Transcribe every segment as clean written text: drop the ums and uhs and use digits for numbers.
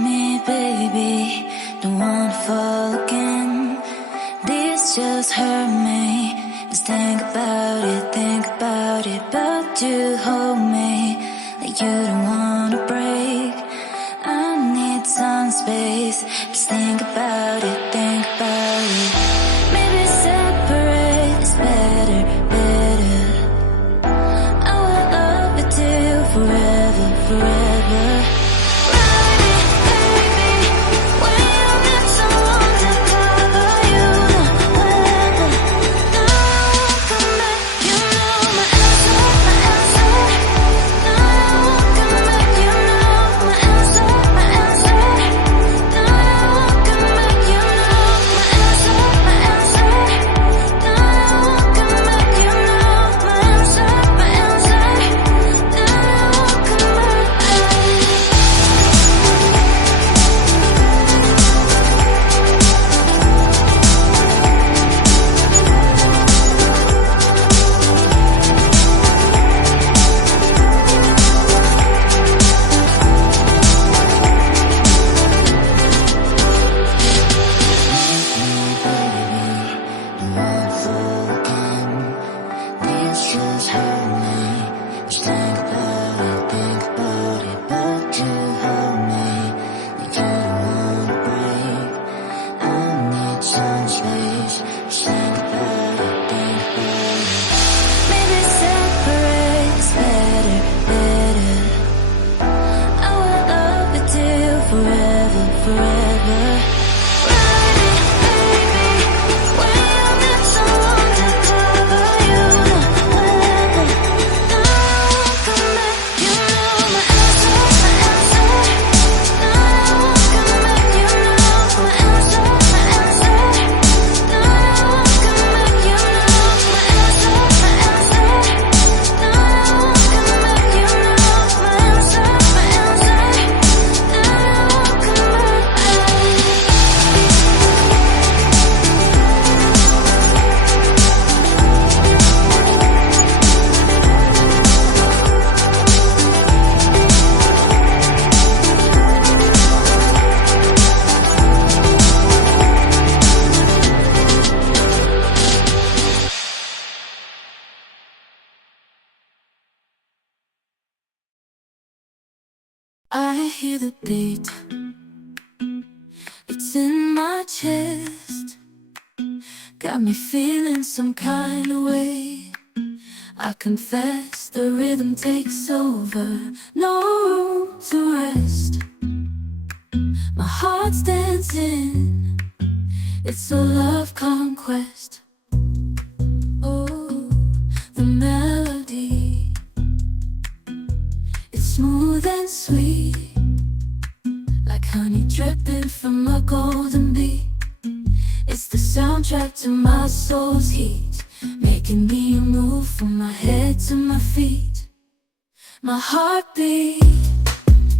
me, baby. Don't wanna fall again. This just hurt me. Just think about it. But you hold me like you don't wanna break. I need some space. Just think about it. Maybe separate is better. I will love you till forever. I hear the beat, it's in my chest. Got me feeling some kind of way. I confess the rhythm takes over, no room to rest. My heart's dancing, it's a love conquest. Oh, the melody, it's smooth and sweet, like honey dripping from a golden bee. It's the soundtrack to my soul's heat, making me move from my head to my feet. My heartbeat,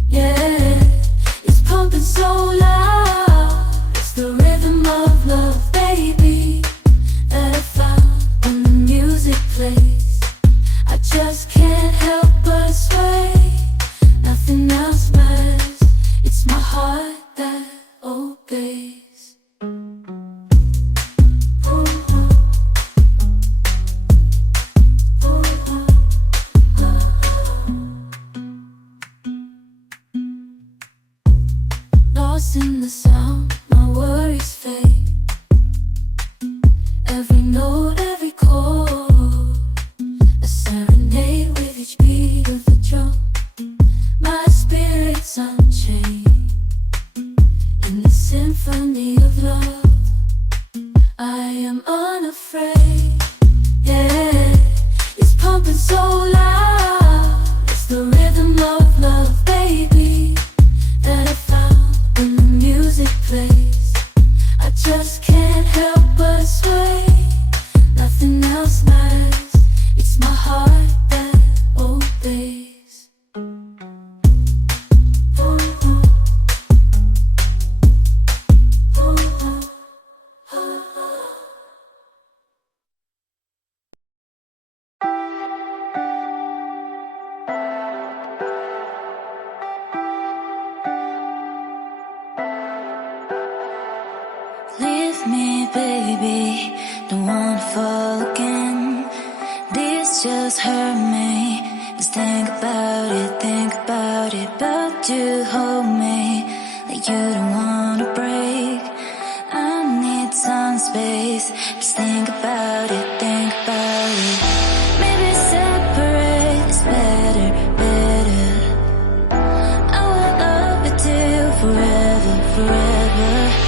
yeah, it's pumping so loud. It's the rhythm of love, baby, that I found when the music plays. I just can't help but sway. Nothing else matters. It's my heart that obeys. Lost in the sound, my worries fade. Every note, every chord, a serenade with each beat of the drum. My spirit's unchained in the symphony of love. I am unafraid, yeah, it's pumping so loud. It's the rhythm of love, baby, that I found when the music plays. baby, don't wanna fall again. This just hurt me. Just think about it, but you hold me like you don't wanna break. I need some space. Just think about it, think about it. Maybe separate is better, better. I will love you till forever, forever.